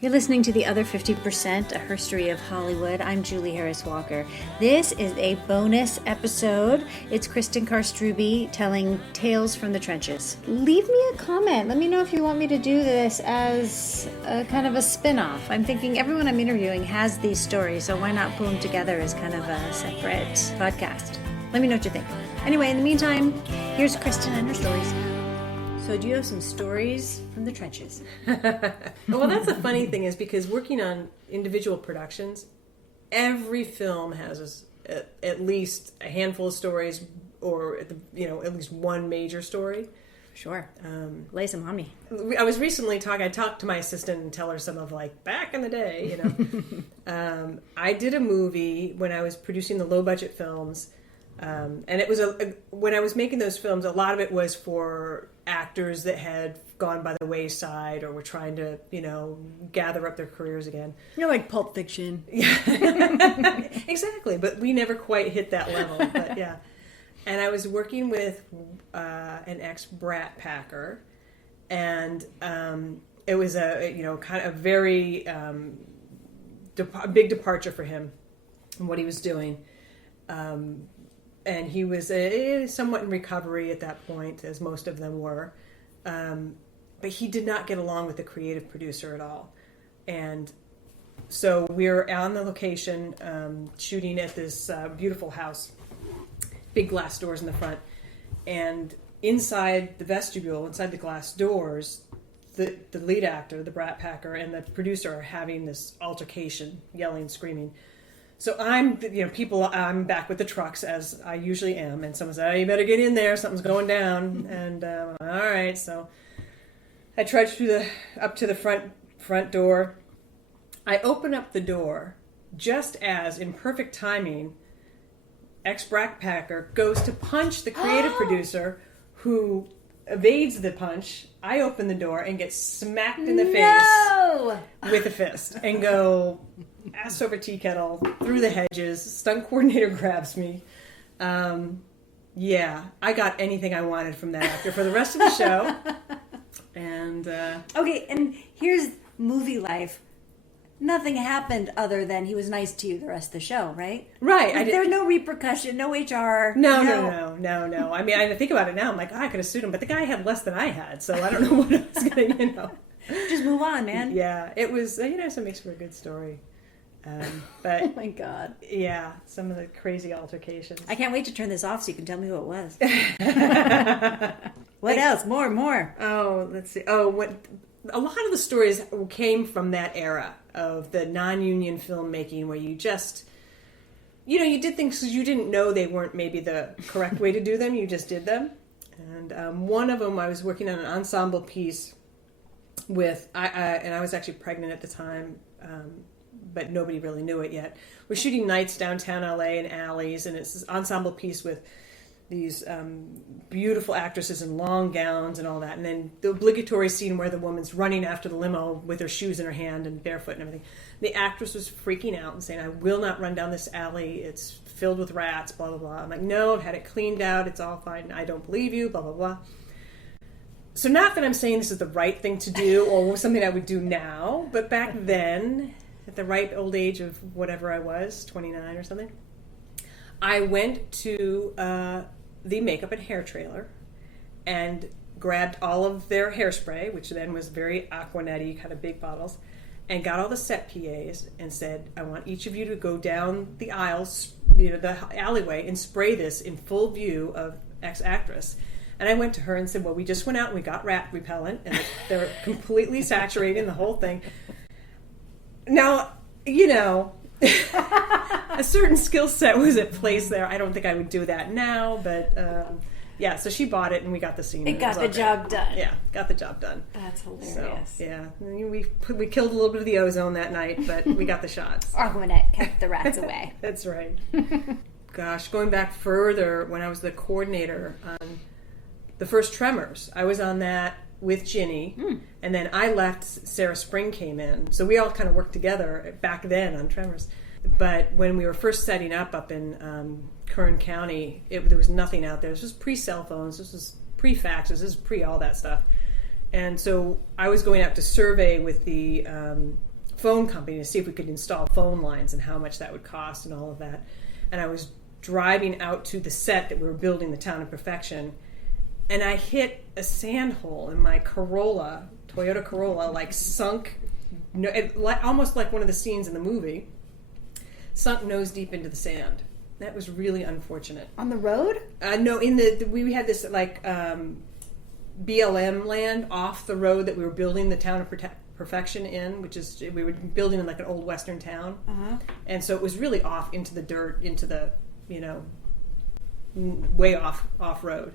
You're listening to The Other 50%, a herstory of Hollywood. I'm Julie Harris Walker. This is a bonus episode. It's Cristen Carr Strubbe telling tales from the trenches. Leave me a comment. Let me know if you want me to do this as a kind of a spin-off. I'm thinking everyone I'm interviewing has these stories, so why not pull them together as kind of a separate podcast? Let me know what you think. Anyway, in the meantime, here's Cristen and her stories. So do you have some stories from the trenches? Well, that's the funny thing is because working on individual productions, every film has at least a handful of stories or, at least one major story. Sure. Lay some on me. I was recently I talked to my assistant and tell her some of back in the day, I did a movie when I was producing the low budget films. And it was when I was making those films, a lot of it was for actors that had gone by the wayside or were trying to, gather up their careers again. Like Pulp Fiction. Yeah, exactly. But we never quite hit that level. But yeah, and I was working with an ex-brat packer, and it was kind of a very big departure for him and what he was doing. And he was somewhat in recovery at that point, as most of them were. But he did not get along with the creative producer at all. And so we were on the location shooting at this beautiful house, big glass doors in the front. And inside the vestibule, inside the glass doors, the lead actor, the brat packer, and the producer are having this altercation, yelling, screaming. So I'm back with the trucks as I usually am, and someone said, "Oh, you better get in there. Something's going down." And all right, so I trudged up to the front door. I open up the door just as, in perfect timing, ex-brat packer goes to punch the creative producer, who evades the punch. I open the door and get smacked in the face with a fist and go ass over tea kettle, through the hedges. Stunt coordinator grabs me. Yeah, I got anything I wanted from that actor for the rest of the show. And okay, and here's movie life. Nothing happened other than he was nice to you the rest of the show, right? Right. There was no repercussion, no HR. No. I mean, I think about it now. I'm like, I could have sued him, but the guy had less than I had, so I don't know what I was going to, Just move on, man. Yeah, it was, so it makes for a good story. But oh my God. Yeah, some of the crazy altercations. I can't wait to turn this off so you can tell me who it was. What else? More. Oh, let's see. A lot of the stories came from that era of the non-union filmmaking where you just, you did things because you didn't know they weren't maybe the correct way to do them. You just did them. And one of them, I was working on an ensemble piece with, and I was actually pregnant at the time, but nobody really knew it yet. We're shooting nights downtown LA in alleys, and it's this ensemble piece with these beautiful actresses in long gowns and all that. And then the obligatory scene where the woman's running after the limo with her shoes in her hand and barefoot and everything. The actress was freaking out and saying, "I will not run down this alley. It's filled with rats, blah, blah, blah." I'm like, "No, I've had it cleaned out. It's all fine. I don't believe you, blah, blah, blah." So not that I'm saying this is the right thing to do or something I would do now, but back then, at the ripe old age of whatever I was, 29 or something, I went to the makeup and hair trailer and grabbed all of their hairspray, which then was very Aquanet-y, kind of big bottles, and got all the set PAs and said, "I want each of you to go down the aisles, the alleyway, and spray this in full view of ex-actress." And I went to her and said, "Well, we just went out and we got rat repellent, and they're completely saturating the whole thing." Now, a certain skill set was at place there. I don't think I would do that now, but yeah, so she bought it and we got the scene. It got the job done. Yeah, got the job done. That's hilarious. So, yeah, we killed a little bit of the ozone that night, but we got the shots. Aquanet kept the rats away. That's right. Gosh, going back further, when I was the coordinator on the first Tremors, I was on that with Ginny, and then I left, Sarah Spring came in. So we all kind of worked together back then on Tremors. But when we were first setting up in Kern County, there was nothing out there. This was pre-cell phones, this was pre-faxes, this was pre all that stuff. And so I was going out to survey with the phone company to see if we could install phone lines and how much that would cost and all of that. And I was driving out to the set that we were building, the Town of Perfection, and I hit a sand hole in my Corolla, Toyota Corolla, like sunk, almost like one of the scenes in the movie, sunk nose deep into the sand. That was really unfortunate. On the road? No, we had this like BLM land off the road that we were building the Town of Perfection in, which is, we were building in like an old western town. And so it was really off into the dirt, into the, way off road.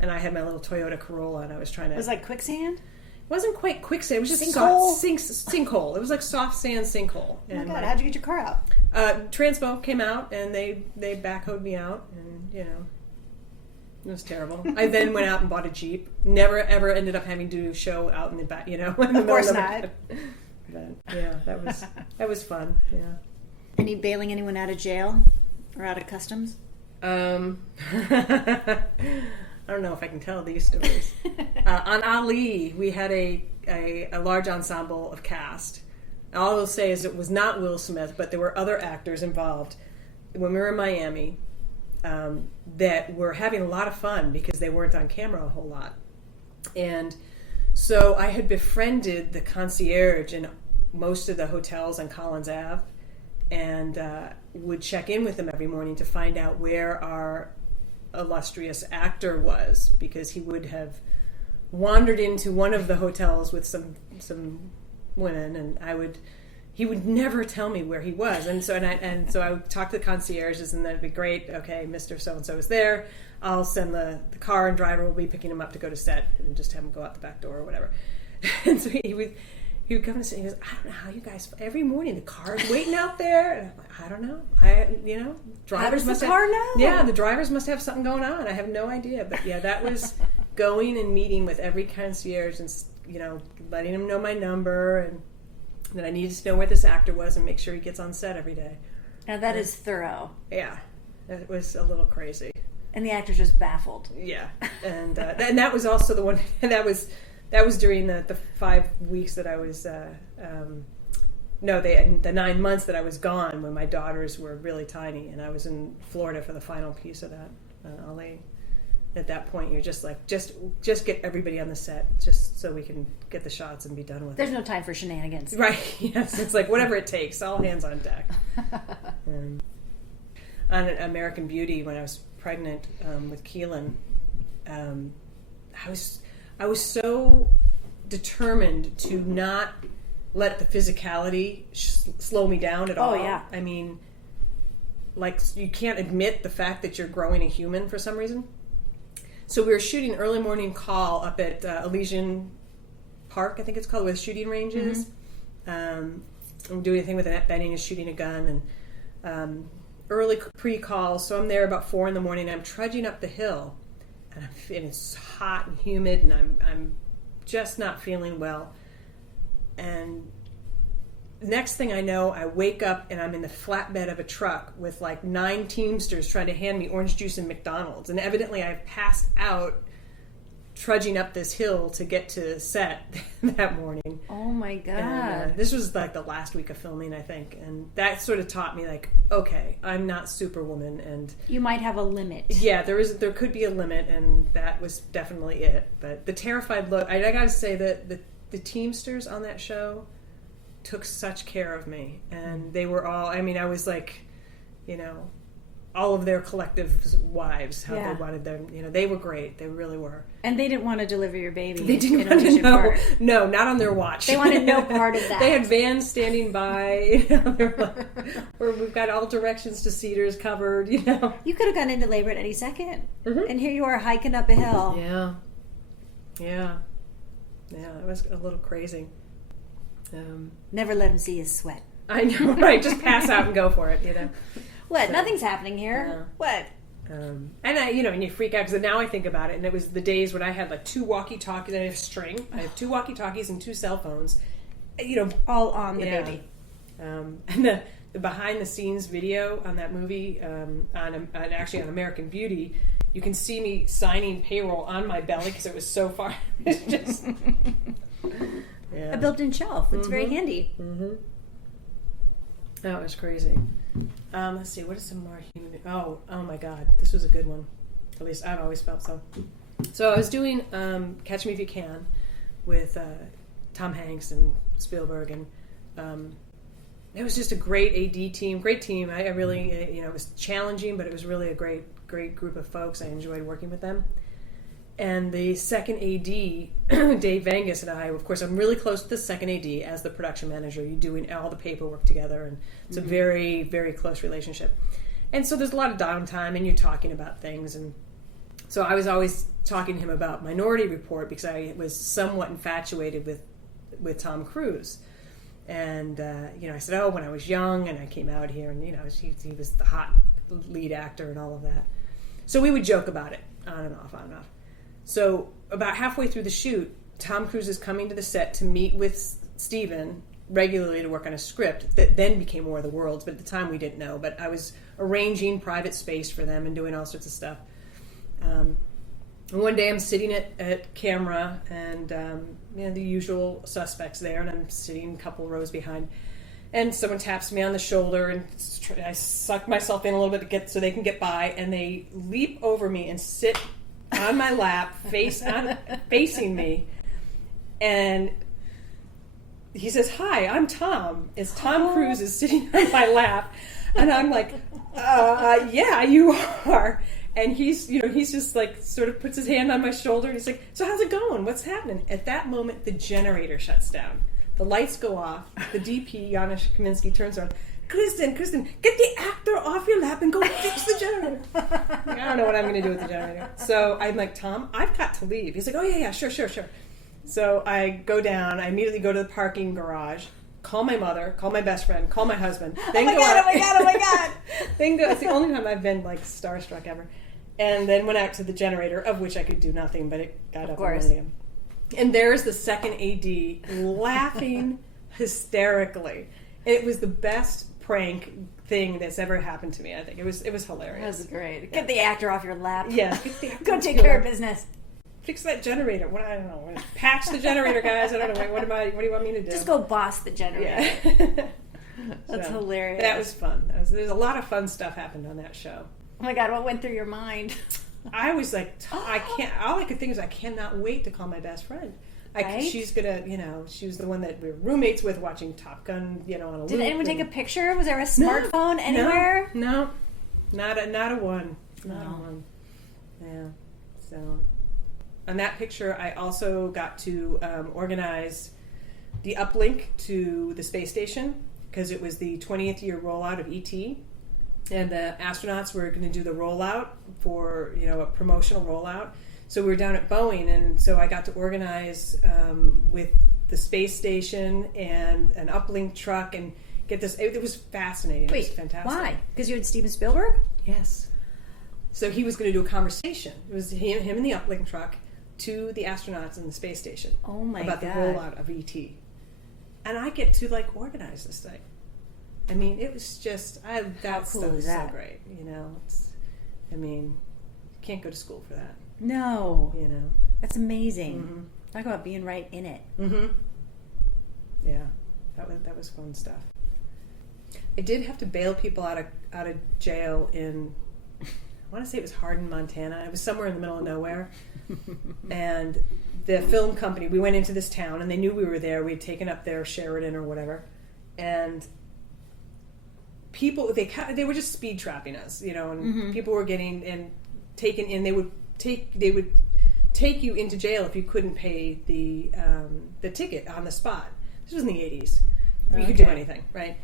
And I had my little Toyota Corolla, and I was trying to... It was like quicksand? It wasn't quite quicksand. It was just sinkhole. It was like soft sand sinkhole. Oh my God, how'd you get your car out? Transpo came out, and they backhoed me out, and, it was terrible. I then went out and bought a Jeep. Never, ever ended up having to do a show out in the back, in the Of course not. But, yeah, that was fun, yeah. Any bailing anyone out of jail or out of customs? I don't know if I can tell these stories. On Ali, we had a large ensemble of cast. All I'll say is it was not Will Smith, but there were other actors involved when we were in Miami that were having a lot of fun because they weren't on camera a whole lot. And so I had befriended the concierge in most of the hotels on Collins Ave, and would check in with them every morning to find out where our illustrious actor was, because he would have wandered into one of the hotels with some women, and he would never tell me where he was, and so I would talk to the concierges, and that'd be great. Okay, Mr. So and so is there. I'll send the car, and driver will be picking him up to go to set, and just have him go out the back door or whatever. And so he would come and say, he goes, I don't know how you guys, every morning the car's waiting out there. And I'm like, I don't know. Drivers must have, yeah, the drivers must have something going on. I have no idea. But yeah, that was going and meeting with every concierge and, letting them know my number, and that I needed to know where this actor was and make sure he gets on set every day. Now that is thorough. Yeah, it was a little crazy. And the actor's just baffled. Yeah, and that was also the one, that was during the 5 weeks that I was, the 9 months that I was gone when my daughters were really tiny, and I was in Florida for the final piece of that. Ali. At that point, you're just like, just get everybody on the set, just so we can get the shots and be done with it. There's no time for shenanigans. Right, yes. It's like, whatever it takes, all hands on deck. On American Beauty, when I was pregnant with Keelan, I was so determined to not let the physicality slow me down at all. Oh, yeah. I mean, like, you can't admit the fact that you're growing a human for some reason. So we were shooting early morning call up at Elysian Park, I think it's called, where the shooting range is. I'm doing a thing with Annette Bening is shooting a gun, and early pre-call. So I'm there about 4 a.m. and I'm trudging up the hill, and it's hot and humid, and I'm just not feeling well. And next thing I know, I wake up and I'm in the flatbed of a truck with like 9 Teamsters trying to hand me orange juice and McDonald's. And evidently I've passed out trudging up this hill to get to set that morning. Oh my God. And, this was like the last week of filming, I think. And that sort of taught me, like, okay, I'm not Superwoman, and you might have a limit. Yeah, there could be a limit, and that was definitely it. But the terrified look, I gotta say that the Teamsters on that show took such care of me, and they were all, I mean, I was like, all of their collective wives, how they wanted them, they were great. They really were. And they didn't want to deliver your baby. They didn't want to know. No, not on their watch. They wanted no part of that. They had vans standing by. They were like, where we've got all directions to Cedars covered, You could have gone into labor at any second. Mm-hmm. And here you are hiking up a hill. Yeah, it was a little crazy. Never let him see his sweat. I know, right? Just pass out and go for it, What? So, nothing's happening here. Yeah. What? And I, and you freak out, because now I think about it, and it was the days when I had like 2 walkie-talkies, and I have string. I have 2 walkie-talkies and 2 cell phones, all on the baby. And the behind-the-scenes video on that movie, actually on American Beauty, you can see me signing payroll on my belly because it was so far. It's just a built-in shelf. It's very handy. Mm-hmm. Oh, it was crazy. Let's see, what is some more human... Oh my God, this was a good one. At least I've always felt so. So I was doing Catch Me If You Can with Tom Hanks and Spielberg, and it was just a great AD team, great team. I really, it was challenging, but it was really a great group of folks. I enjoyed working with them. And the second AD, Dave Vangus, and I, of course, I'm really close to the second AD as the production manager. You're doing all the paperwork together, and it's a very, very close relationship. And so there's a lot of downtime, and you're talking about things. And so I was always talking to him about Minority Report because I was somewhat infatuated with Tom Cruise. And, I said, oh, when I was young and I came out here, and, he was the hot lead actor and all of that. So we would joke about it on and off. So about halfway through the shoot, Tom Cruise is coming to the set to meet with Steven regularly to work on a script that then became War of the Worlds, but at the time we didn't know. But I was arranging private space for them and doing all sorts of stuff. And one day I'm sitting at camera and, the usual suspects there, and I'm sitting a couple rows behind. And someone taps me on the shoulder, and I suck myself in a little bit so they can get by, and they leap over me and sit on my lap, facing me, and he says, "Hi, I'm Tom." As Tom Cruise is sitting on my lap, and I'm like, "Yeah, you are." And he's just like sort of puts his hand on my shoulder, and he's like, "So how's it going? What's happening?" At that moment, the generator shuts down, the lights go off, the DP Janusz Kaminski turns around. Cristen, get the actor off your lap and go fix the generator. I don't know what I'm going to do with the generator. So I'm like, Tom, I've got to leave. He's like, oh, yeah, sure. So I go down. I immediately go to the parking garage, call my mother, call my best friend, call my husband. Then oh my God. Then go. It's the only time I've been, like, starstruck ever. And then went out to the generator, of which I could do nothing, but it got up and running again. And there's the second AD laughing hysterically. It was the best prank thing that's ever happened to me. I think it was hilarious. That was great. Get the actor off your lap. Yeah, go take care of business. Fix that generator. I don't know. Patch the generator, guys. I don't know. What do you want me to do? Just go boss the generator. Yeah. That's hilarious. That was fun. There's a lot of fun stuff happened on that show. Oh my God, what went through your mind? I was like, I can't. All I could think is, I cannot wait to call my best friend. Right? She's gonna, she was the one that we were roommates with, watching Top Gun, on a loop. Did anyone take a picture? Was there a smartphone anywhere? No, not a one. Not a one. Yeah. So, on that picture, I also got to organize the uplink to the space station because it was the 20th year rollout of ET, and the astronauts were going to do the rollout for a promotional rollout. So we were down at Boeing, and so I got to organize with the space station and an uplink truck and get this. It was fascinating. Wait, it was fantastic. Why? Because you had Steven Spielberg? Yes. So he was going to do a conversation. It was him in the uplink truck to the astronauts in the space station. Oh my God. About the rollout of ET. And I get to organize this thing. I mean, it was just that cool stuff is that? So great. You can't go to school for that. No. That's amazing. Mm-hmm. Talk about being right in it. Mm-hmm. Yeah, that was fun stuff. I did have to bail people out of jail in, I want to say it was Hardin, Montana. It was somewhere in the middle of nowhere. And the film company, we went into this town, and they knew we were there. We had taken up their Sheridan or whatever. And people, they were just speed trapping us, and people were getting and taken in. They would take you into jail if you couldn't pay the ticket on the spot. This was in the 80s. You could do anything, right?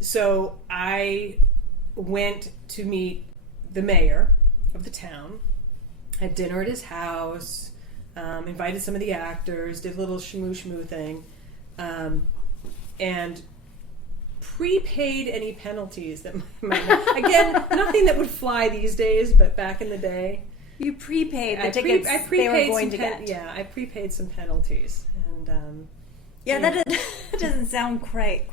So I went to meet the mayor of the town, had dinner at his house, invited some of the actors, did a little shmoo thing, and prepaid any penalties that might again, nothing that would fly these days, but back in the day. You prepaid the tickets they were going to get. Yeah, I prepaid some penalties. And that doesn't sound quite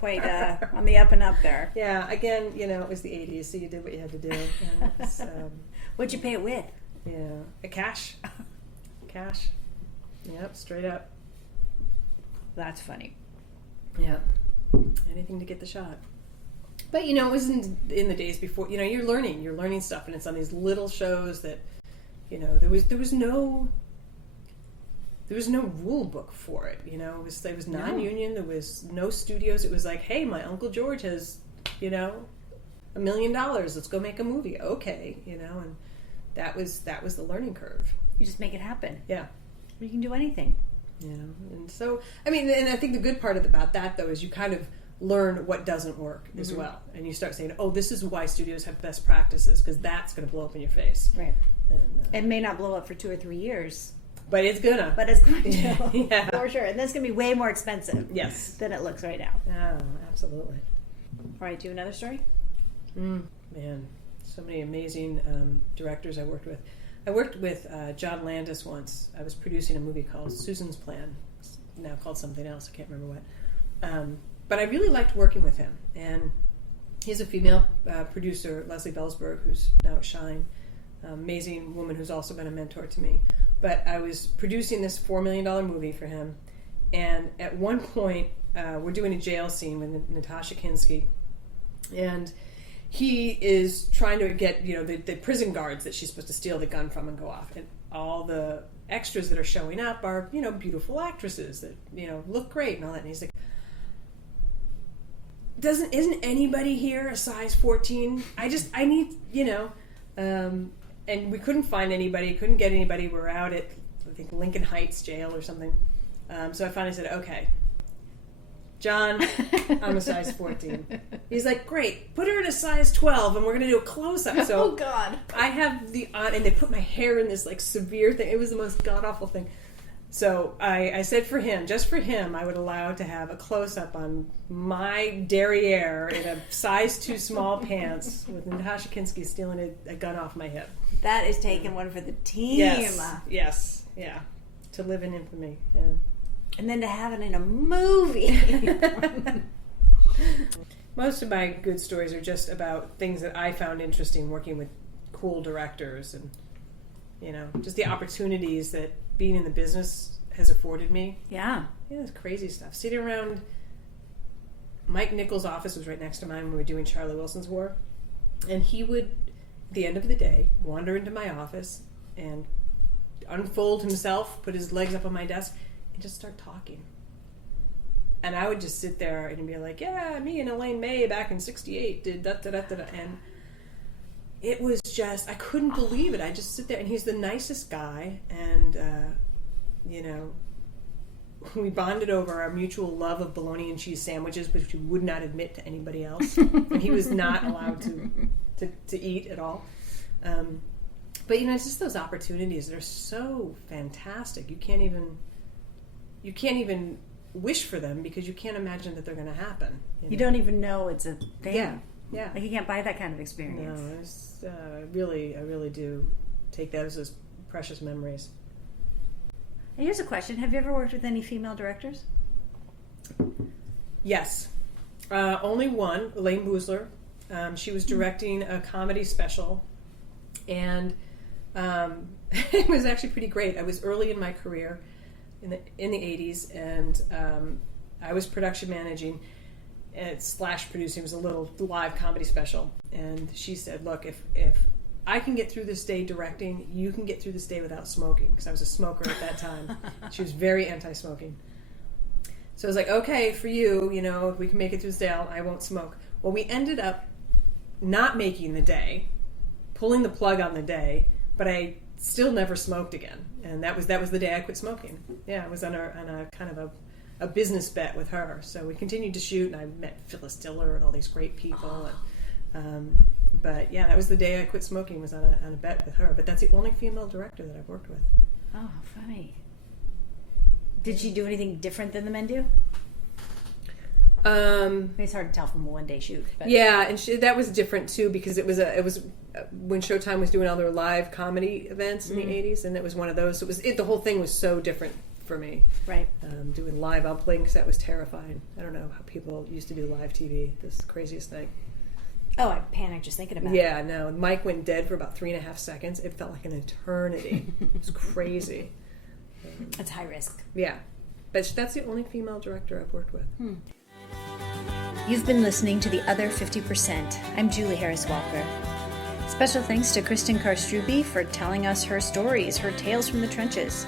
on the up and up there. Yeah, again, it was the 80s, so you did what you had to do. And it was, what'd you pay it with? Yeah, cash. Yep, straight up. That's funny. Yeah. Anything to get the shot. But, you know, it was in the days before, you know, you're learning stuff, and it's on these little shows that, you know, there was no rule book for it, you know. It was non-union. There was no studios. It was like, hey, my Uncle George has, you know, $1 million. Let's go make a movie. Okay, you know, and that was the learning curve. You just make it happen. Yeah. You can do anything. You know, and so, I mean, and I think the good part about that, though, is you kind of learn what doesn't work as well. And you start saying, oh, this is why studios have best practices, because that's going to blow up in your face. Right. And, it may not blow up for 2 or 3 years. But it's gonna. But it's going to. Yeah. For sure. And that's going to be way more expensive. Yes. Than it looks right now. Oh, absolutely. All right, do another story? Man, so many amazing directors I worked with. I worked with John Landis once. I was producing a movie called Susan's Plan. It's now called something else. I can't remember what. But I really liked working with him. And he's a female producer, Leslie Bellsberg, who's now at Shine. Amazing woman who's also been a mentor to me. But I was producing this $4 million movie for him. And at one point, we're doing a jail scene with Natasha Kinski. And he is trying to get, you know, the prison guards that she's supposed to steal the gun from and go off. And all the extras that are showing up are, you know, beautiful actresses that, you know, look great and all that. And he's like, isn't anybody here a size 14? I need, you know, and we couldn't find anybody, couldn't get anybody. We're out at, I think, Lincoln Heights jail or something. So I finally said, okay, John, I'm a size 14. He's like, great, put her in a size 12 and we're going to do a close-up. So oh, God. I have and they put my hair in this, like, severe thing. It was the most god-awful thing. So I said just for him, I would allow to have a close-up on my derriere in a size too small pants with Natasha Kinski stealing a gun off my hip. That is taking one for the team. Yes, yeah. To live in infamy, yeah. And then to have it in a movie. Most of my good stories are just about things that I found interesting working with cool directors and, you know, just the opportunities that being in the business has afforded me. Yeah. Yeah, it's crazy stuff. Sitting around, Mike Nichols' office was right next to mine when we were doing Charlie Wilson's War. And he would, at the end of the day, wander into my office and unfold himself, put his legs up on my desk, and just start talking. And I would just sit there and be like, yeah, me and Elaine May back in 68 did da-da-da-da-da. And it was just, I couldn't believe it. I just sit there, and he's the nicest guy. And, you know, we bonded over our mutual love of bologna and cheese sandwiches, which we would not admit to anybody else. And he was not allowed to eat at all. But, you know, it's just those opportunities that are so fantastic. You can't even wish for them because you can't imagine that they're going to happen. You don't even know it's a thing. Yeah. Like, you can't buy that kind of experience. No, it's, I really do take those as precious memories. And here's a question. Have you ever worked with any female directors? Yes. Only one, Elaine Boosler. She was directing a comedy special. And it was actually pretty great. I was early in my career in the 80s, and I was production managing and / producing. It was a little live comedy special. And she said, look, if I can get through this day directing, you can get through this day without smoking, because I was a smoker at that time. She was very anti-smoking. So I was like, okay, for you, you know, if we can make it through this day, I won't smoke. Well, we ended up not making the day, pulling the plug on the day, but I still never smoked again. And that was the day I quit smoking. Yeah, I was on a kind of a business bet with her. So we continued to shoot, and I met Phyllis Diller and all these great people. And, but yeah, that was the day I quit smoking, was on a bet with her. But that's the only female director that I've worked with. Oh, funny. Did she do anything different than the men do? It's hard to tell from a one-day shoot. But. Yeah, and that was different too, because it was when Showtime was doing all their live comedy events in the 80s, and it was one of those. The whole thing was so different for me. Right. Doing live uplinks, that was terrifying. I don't know how people used to do live TV. This is the craziest thing. Oh, I panicked just thinking about it. Yeah, no. Mike went dead for about 3.5 seconds. It felt like an eternity. It was crazy. That's high risk. Yeah. But that's the only female director I've worked with. You've been listening to The Other 50%. I'm Julie Harris Walker. Special thanks to Cristen Carr for telling us her stories, her tales from the trenches.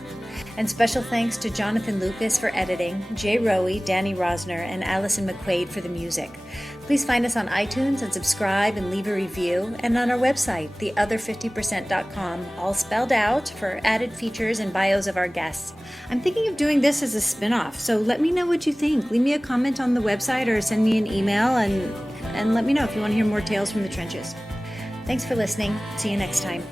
And special thanks to Jonathan Lucas for editing, Jay Rowe, Danny Rosner, and Allison McQuaid for the music. Please find us on iTunes and subscribe and leave a review, and on our website, theother50%.com, all spelled out, for added features and bios of our guests. I'm thinking of doing this as a spin-off, so let me know what you think. Leave me a comment on the website or send me an email and let me know if you want to hear more tales from the trenches. Thanks for listening. See you next time.